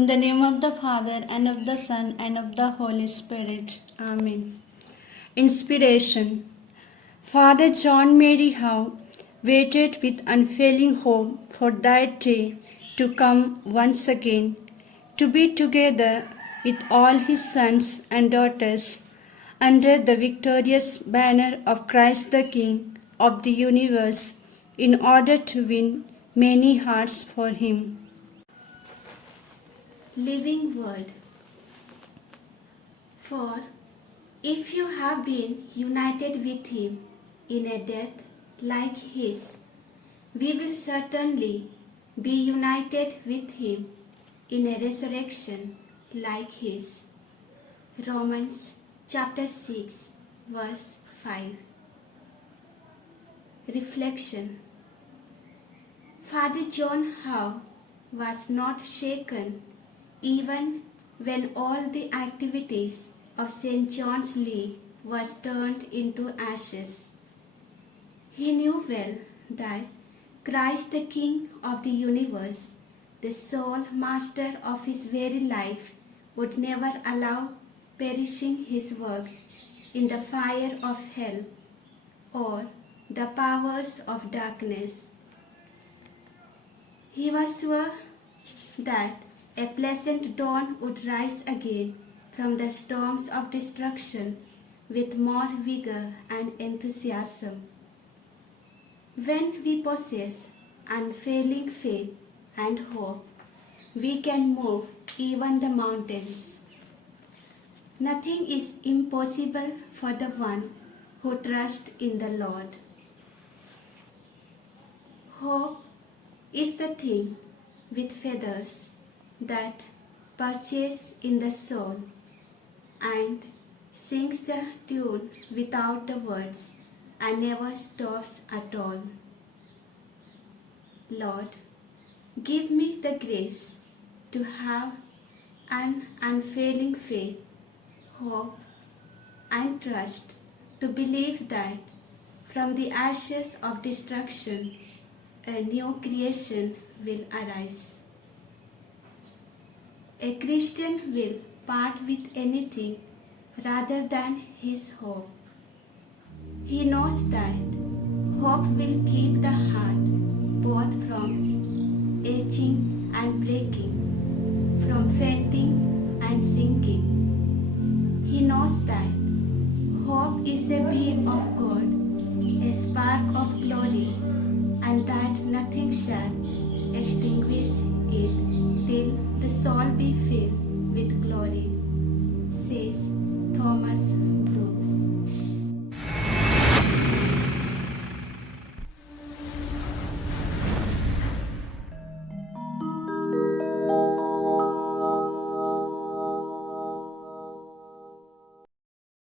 In the name of the Father, and of the Son, and of the Holy Spirit. Amen. Inspiration. Father John Mary Howe waited with unfailing hope for that day to come once again, to be together with all his sons and daughters under the victorious banner of Christ the King of the universe, in order to win many hearts for him. Living Word. For if you have been united with him in a death like his, we will certainly be united with him in a resurrection like his. Romans chapter 6 verse 5. Reflection. Father John Howe was not shaken even when all the activities of St. John's League was turned into ashes. He knew well that Christ the King of the universe, the sole master of his very life, would never allow perishing his works in the fire of hell or the powers of darkness. He was sure that a pleasant dawn would rise again from the storms of destruction with more vigor and enthusiasm. When we possess unfailing faith and hope, we can move even the mountains. Nothing is impossible for the one who trusts in the Lord. Hope is the thing with feathers that perches in the soul and sings the tune without the words and never stops at all. Lord, give me the grace to have an unfailing faith, hope, and trust, to believe that from the ashes of destruction a new creation will arise. A Christian will part with anything rather than his hope. He knows that hope will keep the heart both from aching and breaking, from fainting and sinking. He knows that hope is a beam of God, a spark of glory, and that nothing shall extinguish it till the soul be filled with glory, says Thomas Brooks.